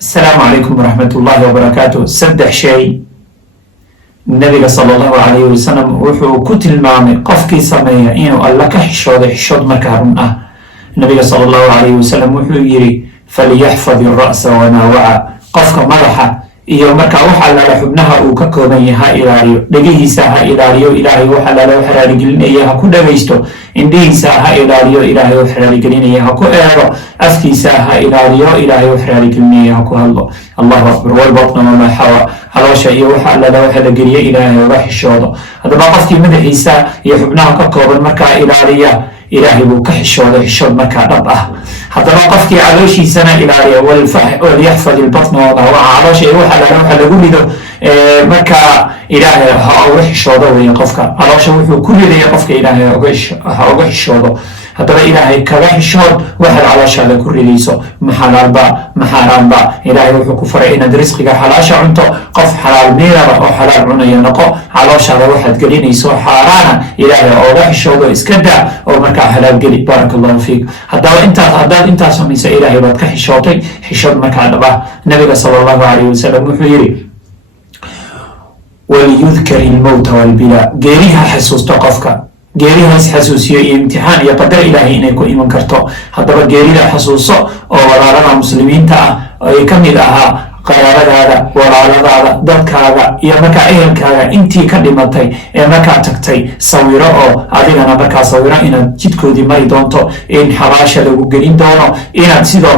السلام عليكم ورحمة الله وبركاته. سدح شيء النبي صلى الله عليه وسلم وحو كتل مامي قفكي سمية إنو الله كحشود مكارن النبي صلى الله عليه وسلم وحو يري فليحفظ الرأس وما وعى قفك ملحة iyo marka waxa la xubnaha uu ka kooban yahay ilaaliyo dhagihiisa ha ilaaliyo ilaahay waxa la xaraari gelinaya ha ku dhageysto indhihiisa ha ilaaliyo ilaahay waxa xaraari gelinaya ha ku eego afkiisa ha ilaaliyo ilaahay waxa xaraari gelinaya ha ku hadlo Allahu akbar wal batna ma hawa haloosha iyo waxa la waxa geliyo ilaahay waxa xishoodo hadaba qofkii madaxiisa iyo xubnaha ka kooban marka ilaaliya ilaahay buu ka xishooday xishood marka dhab ah haddaba qofkii calooshiisana ilaaliya walyaxfad ilbatna wadawa caloosha waxa lagu rido marka ilaahay ha uga xishoodo weeye qofka caloosha wuxuu ku ridaya qofka ilaahay ha uga xishoodo haddaba ilaahay kaga xishood waxaad calooshaada ku ridayso maxalaalba maxaaraanba ilaahay wuxuu ku faray inaad risqiga xalaasha cunto qof xalaal meelaba oo xalaal cunaya noqo calooshaada waxaad gelinayso xaaraana ilaahay ooga xishoodo iska daa oo markaa xalaal geli baarakallahu fiik haddaad intaas samaysa ilaahay baad ka xishootay xishood markaa dhaba nabiga sallallahu alayhi wasallam wuxuu yiri waliyudkar ilmowta walbilaa geeriha xasuusto qofka geerihaas xasuusiyo iyo imtixaan iyo qadar ilaahay inay ku iman karto haddaba geerida xasuuso oo walaalada muslimiinta ah ay ka mid ahaa qaraaradaada walaaladaada dadkaaga iyo markaa ehelkaaga intii ka dhimatay ee markaa tagtay sawiro oo adigana markaa sawiro inaad jidkoodii mari doonto in xabaasha lagu gelin doono inaad sidoo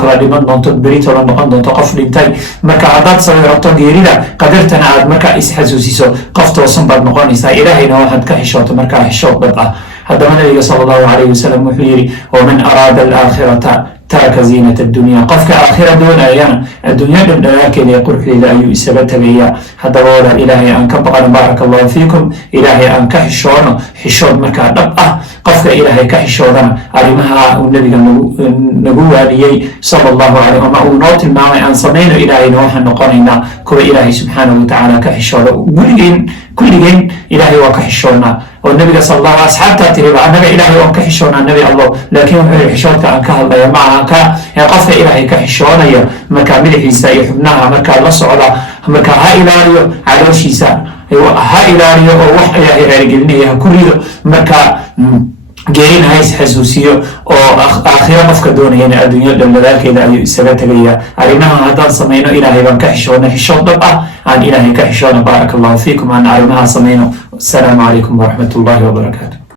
kale dhiman doonto beritola noqon doonto qof dhintay marka haddaad sawirato geerida qadartana aad markaa isxasuusiso qof toosan baad noqonaysaa ilaahayna waxaad ka xishooto markaa xishood dad ah haddaba nabiga sala allahu calayhi wasalam wuxuu yidhi waman araada alaakhirata taraka ziinat addunya qofka aakhira doonayana adduunya dhandhanaalkeeda ee quruxdeeda ayuu isaga tegayaa haddaba walaal ilaahay aan ka baqano baaraka allahu fiikum ilaahay aan ka xishoono xishood markaa dhab ah qofka ilaahay ka xishoodana arrimaha uu nabiga nagu waaniyey sala allahu calayh ama uu noo tilmaamay aan samayno ilaahayna waxaan noqonaynaa kuwa ilaahay subxaanahu watacaala ka xishooda kulligeen ilaahay waa ka xishoodnaa oo nabiga sallallahu alayhi asxaabta tiriba anaga ilaahay waan ka xishoonaa nabi allah laakiin wuxuu yiri xishoodka aan ka hadlaya maaha ka qofka ilaahay ka xishoonaya marka madaxiisa iyo xubnaha marka la socda marka ha ilaaliyo calooshiisa ha ilaaliyo oo wax ilaahay raaligelinaya ha ku rido marka geerin hays xasuusiyo oo aakhira qofka doonayana adduunya dhalmadaalkeeda ayuu isaga tegaya arrimaha haddaan samayno ilaahay baan ka xishoona xishood dhab ah aan ilaahay ka xishoona baaraka allahu fiikum aan arrimaha samayno asalaamu calaykum waraxmat ullahi wabarakaatu